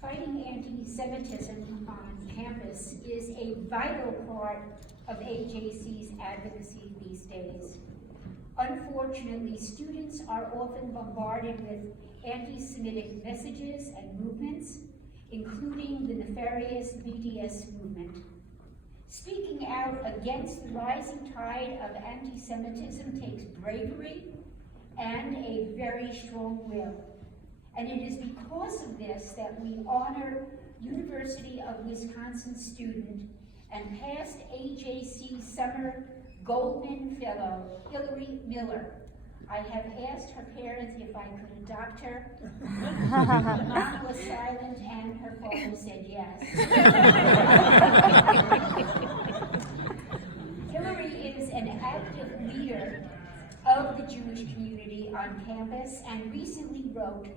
Fighting anti-Semitism on campus is a vital part of AJC's advocacy these days. Unfortunately, students are often bombarded with anti-Semitic messages and movements, including the nefarious BDS movement. Speaking out against the rising tide of anti-Semitism takes bravery and a very strong will. And it is because of this that we honor University of Wisconsin student and past AJC Summer Goldman Fellow, Hilary Miller. I have asked her parents if I could adopt her. Her mom was silent and her father said yes. Hilary is an active leader of the Jewish community on campus and recently wrote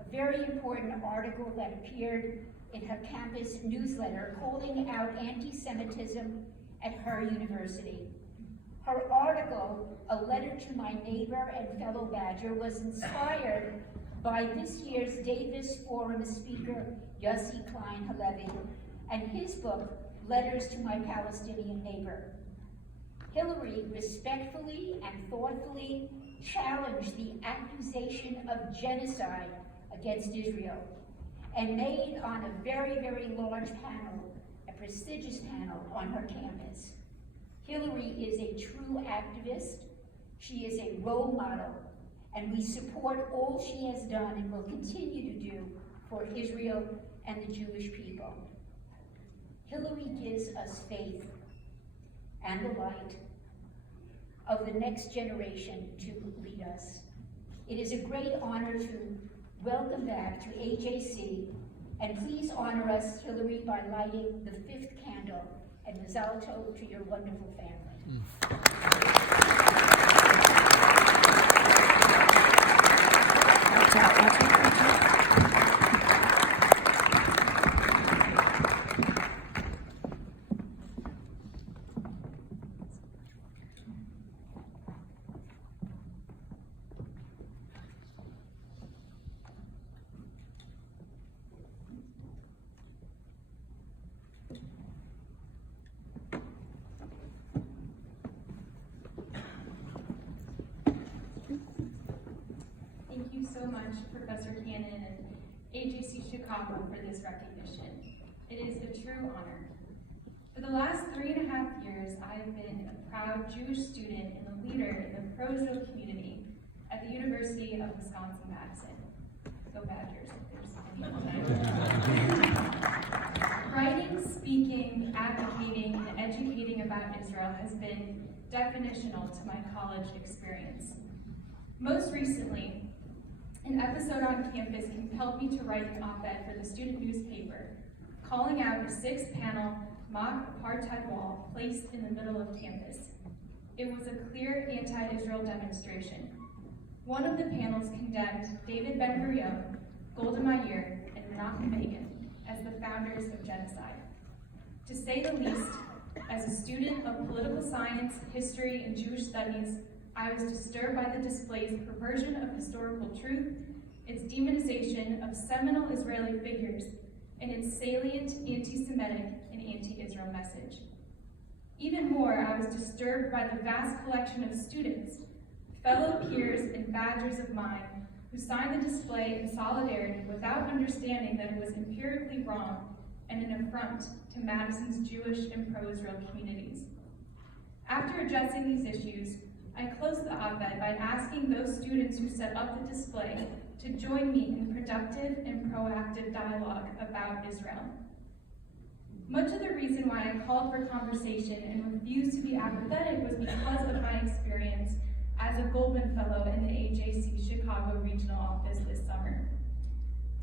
a very important article that appeared in her campus newsletter calling out anti-Semitism at her university. Her article, A Letter to My Neighbor and Fellow Badger, was inspired by this year's Davis Forum speaker, Yossi Klein Halevi, and his book, Letters to My Palestinian Neighbor. Hilary respectfully and thoughtfully challenged the accusation of genocide against Israel and made on a very, very large panel, a prestigious panel on her campus. Hilary is a true activist, she is a role model, and we support all she has done and will continue to do for Israel and the Jewish people. Hilary gives us faith and the light of the next generation to lead us. It is a great honor to welcome back to AJC, and please honor us, Hilary, by lighting the 5th candle, and Mazal Tov to your wonderful family. So much, Professor Cannon and AJC Chicago, for this recognition. It is a true honor. For the last 3.5 years, I have been a proud Jewish student and a leader in the pro-Israel community at the University of Wisconsin-Madison. Go Badgers, if there's any. Writing, speaking, advocating, and educating about Israel has been definitional to my college experience. Most recently, an episode on campus compelled me to write an op-ed for the student newspaper, calling out a 6-panel mock apartheid wall placed in the middle of campus. It was a clear anti-Israel demonstration. One of the panels condemned David Ben-Gurion, Golda Meir, and Menachem Begin as the founders of genocide. To say the least, as a student of political science, history, and Jewish studies, I was disturbed by the display's perversion of historical truth, its demonization of seminal Israeli figures, and its salient anti-Semitic and anti-Israel message. Even more, I was disturbed by the vast collection of students, fellow peers and badgers of mine, who signed the display in solidarity without understanding that it was empirically wrong and an affront to Madison's Jewish and pro-Israel communities. After addressing these issues, I closed the op-ed by asking those students who set up the display to join me in productive and proactive dialogue about Israel. Much of the reason why I called for conversation and refused to be apathetic was because of my experience as a Goldman Fellow in the AJC Chicago Regional Office this summer.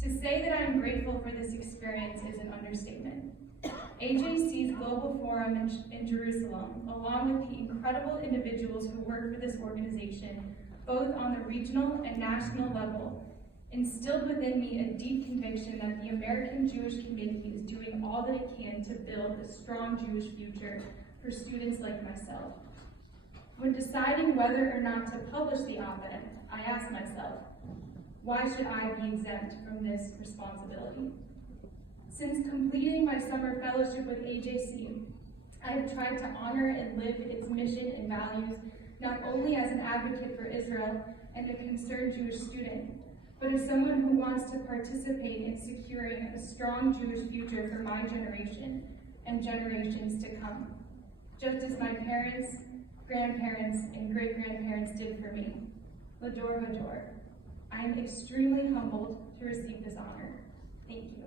To say that I am grateful for this experience is an understatement. AJC's Global Forum in Jerusalem, along with the incredible individuals who work for this organization, both on the regional and national level, instilled within me a deep conviction that the American Jewish community is doing all that it can to build a strong Jewish future for students like myself. When deciding whether or not to publish the op-ed, I asked myself, why should I be exempt from this responsibility? Since completing my summer fellowship with AJC, I have tried to honor and live its mission and values, not only as an advocate for Israel and a concerned Jewish student, but as someone who wants to participate in securing a strong Jewish future for my generation and generations to come, just as my parents, grandparents, and great-grandparents did for me. L'dor Hador. I am extremely humbled to receive this honor. Thank you.